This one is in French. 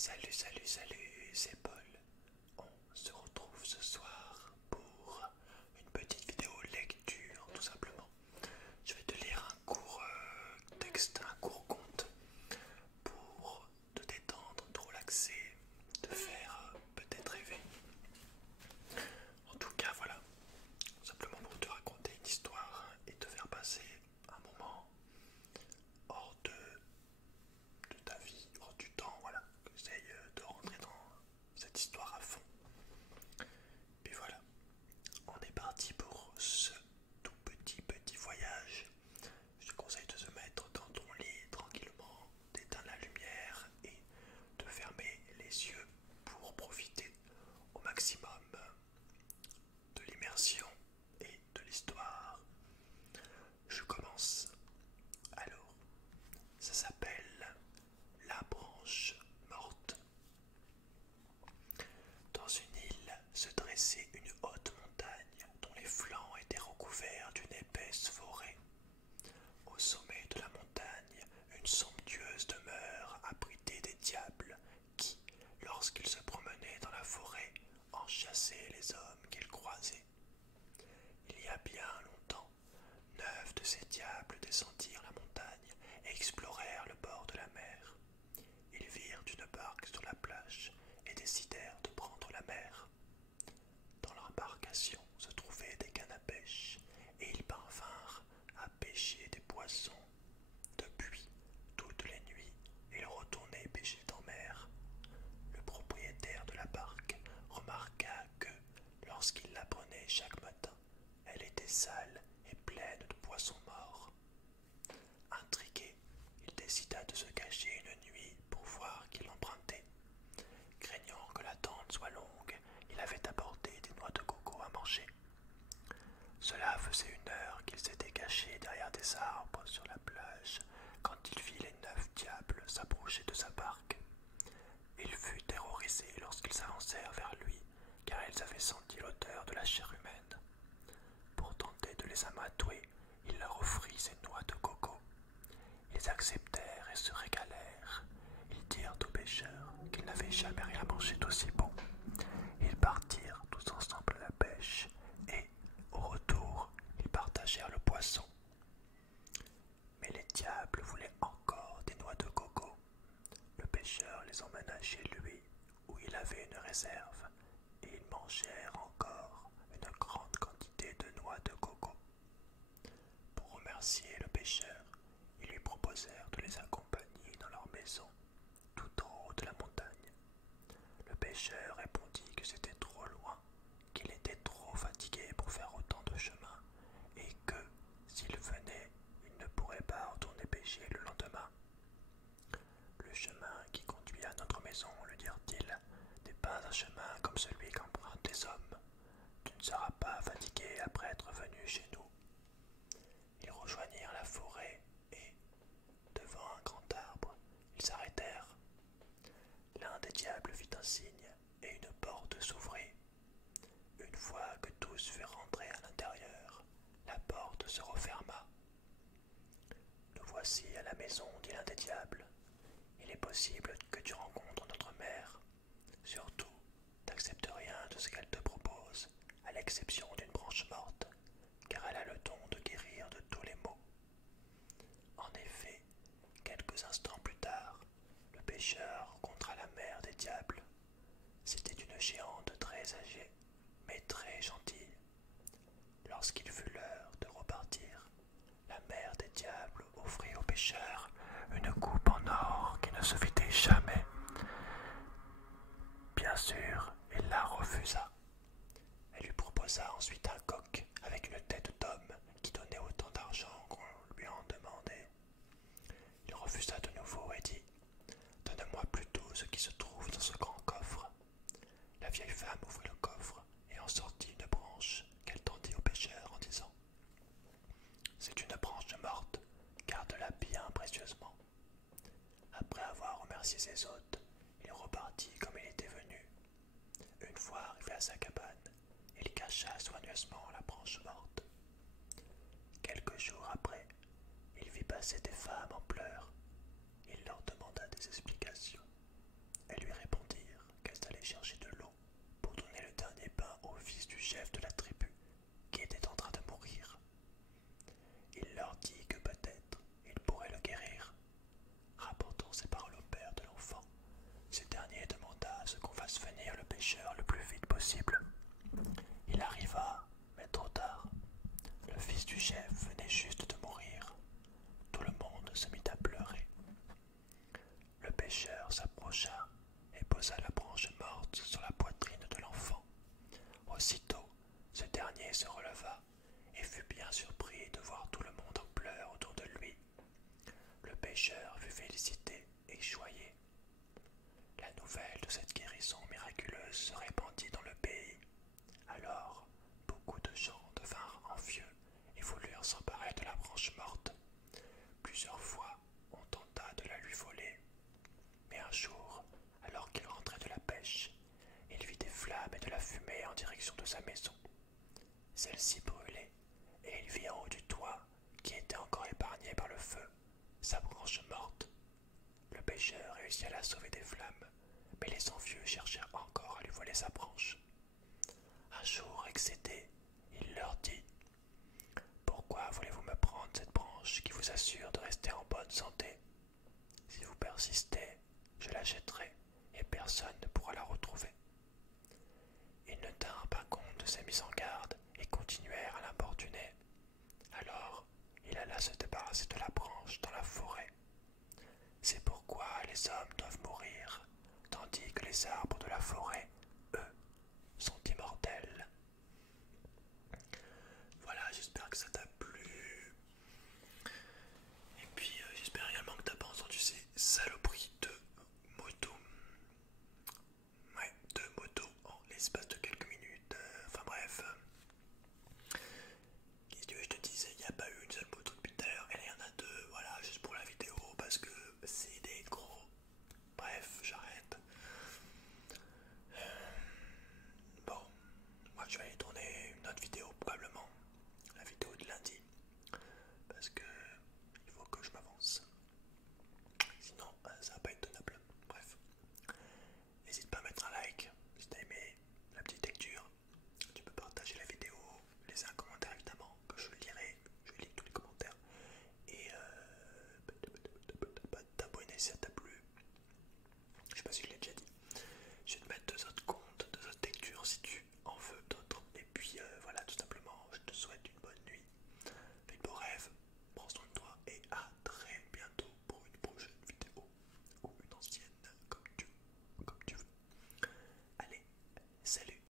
Salut, c'est Paul. On se retrouve ce soir pour une petite vidéo lecture, tout simplement. Je vais te lire un court texte, un court conte pour te détendre, te relaxer, te faire peut-être rêver. En tout cas, voilà, simplement pour te raconter une histoire et te faire passer un moment hors de ta vie, hors du temps, voilà. J'essaye de rentrer dans cette histoire à fond. Et voilà, on est parti pour ce tout petit voyage. Je te conseille de se mettre dans ton lit tranquillement, d'éteindre la lumière et de fermer les yeux pour profiter au maximum de l'immersion et de l'histoire. Je commence. Alors, ça s'appelle La branche morte. Dans une île se dressait une haute montagne dont les flancs étaient recouverts d'une épaisse forêt. Au sommet de la montagne, une somptueuse demeure abritait des diables qui, lorsqu'ils se promenaient dans la forêt, en chassaient les hommes qu'ils croisaient. Il y a bien longtemps, 9 de ces diables descendirent la montagne et explorèrent le bord de la mer. Ils virent une barque sur la plage et décidèrent de prendre la mer. Dans l'embarcation se trouvaient des cannes à pêche et ils parvinrent à pêcher des poissons. Depuis, toutes les nuits, ils retournaient pêcher en mer. Le propriétaire de la barque remarqua que, lorsqu'il la prenait chaque matin, elle était sale et pleine de poissons morts. Intrigué, il décida de se cacher une nuit pour voir qui l'empruntait. Craignant que l'attente soit longue, il avait apporté des noix de coco à manger. Cela faisait 1 heure qu'il s'était caché derrière des arbres sur la plage quand il vit les 9 diables s'approcher de sa barque. Il fut terrorisé lorsqu'ils s'avancèrent vers lui, car ils avaient senti l'odeur de la chair humaine. Pour tenter de les amadouer, il leur offrit ses noix de coco. Ils acceptèrent et se régalèrent. Ils dirent aux pêcheurs qu'ils n'avaient jamais rien mangé d'aussi bon. Ils partirent tous ensemble à la pêche et, au retour, ils partagèrent le poisson. Mais les diables voulaient encore des noix de coco. Le pêcheur les emmena chez lui, où il avait une réserve, et ils mangèrent encore une grande quantité de noix de coco. Pour remercier le pêcheur, ils lui proposèrent de les accompagner dans leur maison, tout en haut de la montagne. Le pêcheur répondit que c'était trop loin, qu'il était trop fatigué pour faire autant de chemin, et que, s'il venait, il ne pourrait pas retourner pêcher le lendemain. Le chemin qui conduit à notre maison, lui dirent-ils, n'est pas un chemin comme celui qu'empruntent les hommes. Tu ne seras pas fatigué après être venu chez nous. Ils rejoignirent la forêt et, devant un grand arbre, ils s'arrêtèrent. L'un des diables fit un signe et une porte s'ouvrit. Une fois que tous furent rentrés à l'intérieur, la porte se referma. Nous voici à la maison, dit l'un des diables. Il est possible que tu rencontres notre mère. Surtout, n'accepte rien de ce qu'elle te propose, à l'exception d'une branche morte, car elle a le don de guérir de tous les maux. En effet, quelques instants plus tard, le pêcheur rencontra la mère des diables. C'était une géante très âgée, mais très gentille. Lorsqu'il fut l'heure de repartir, la mère des diables offrit au pêcheur une coupe en or qui ne se vidait jamais. Bien sûr, il la refusa. Elle lui proposa ensuite un coq avec une tête d'homme qui donnait autant d'argent qu'on lui en demandait. Il refusa de nouveau et dit « Donne-moi plutôt ce qui se trouve dans ce grand coffre. » La vieille femme ouvrit le coffre et en sortit une branche qu'elle tendit au pêcheur en disant « C'est une branche morte, garde-la bien précieusement. » Après avoir remercié ses hôtes, il repartit comme il était venu. Une fois arrivé à sa cabane, il cacha soigneusement la branche morte. Quelques jours après, il vit passer des femmes en pleurs. Il leur demanda des explications. Elles lui possible. Il arriva, mais trop tard. Le fils du chef venait juste de mourir. Tout le monde se mit à pleurer. Le pêcheur s'approcha et posa la branche morte sur la poitrine de l'enfant. Aussitôt, ce dernier se releva et fut bien surpris de voir tout le monde en pleurs autour de lui. Le pêcheur fut félicité et choyé. La nouvelle de cette guérison miraculeuse se répandit dans le pays. Alors, beaucoup de gens devinrent envieux et voulurent s'emparer de la branche morte. Plusieurs fois, on tenta de la lui voler. Mais un jour, alors qu'il rentrait de la pêche, il vit des flammes et de la fumée en direction de sa maison. Celle-ci brûlait, et il vit en haut du toit, qui était encore épargné par le feu, sa branche morte. Le pêcheur réussit à la sauver des flammes, mais les envieux cherchèrent encore à lui voler sa branche. Un jour, excédé, il leur dit: Pourquoi voulez-vous me prendre cette branche qui vous assure de rester en bonne santé? Si vous persistez, je la jetterai et personne ne pourra la retrouver. Ils ne tinrent pas compte de ses mises en garde et continuèrent à l'importuner. Alors, il alla se débarrasser de la branche dans la forêt. C'est pourquoi les hommes doivent mourir, tandis que les arbres de la forêt, eux, sont immortels. Voilà, j'espère que ça t'a plu. Et puis, j'espère également que t'as pas entendu ces saloperies de moto. Ouais, de moto en l'espace de quelques minutes. Enfin bref. Qu'est-ce que tu veux que je te dise? Il n'y a pas eu une seule moto depuis tout à l'heure. Et là, il y en a deux. Voilà, juste pour la vidéo. Parce que c'est des gros. Bref, j'arrête. Bon, moi je vais aller tourner une autre vidéo probablement. La vidéo de lundi. Parce que il faut que je m'avance. Sinon, ça va pas être tenable. Bref. N'hésite pas à mettre un like si t'as aimé la petite lecture. Tu peux partager la vidéo, laisser un commentaire évidemment, que je lirai. Je lis tous les commentaires. Et t'abonner si ça t'a plu. Je sais pas si je l'ai déjà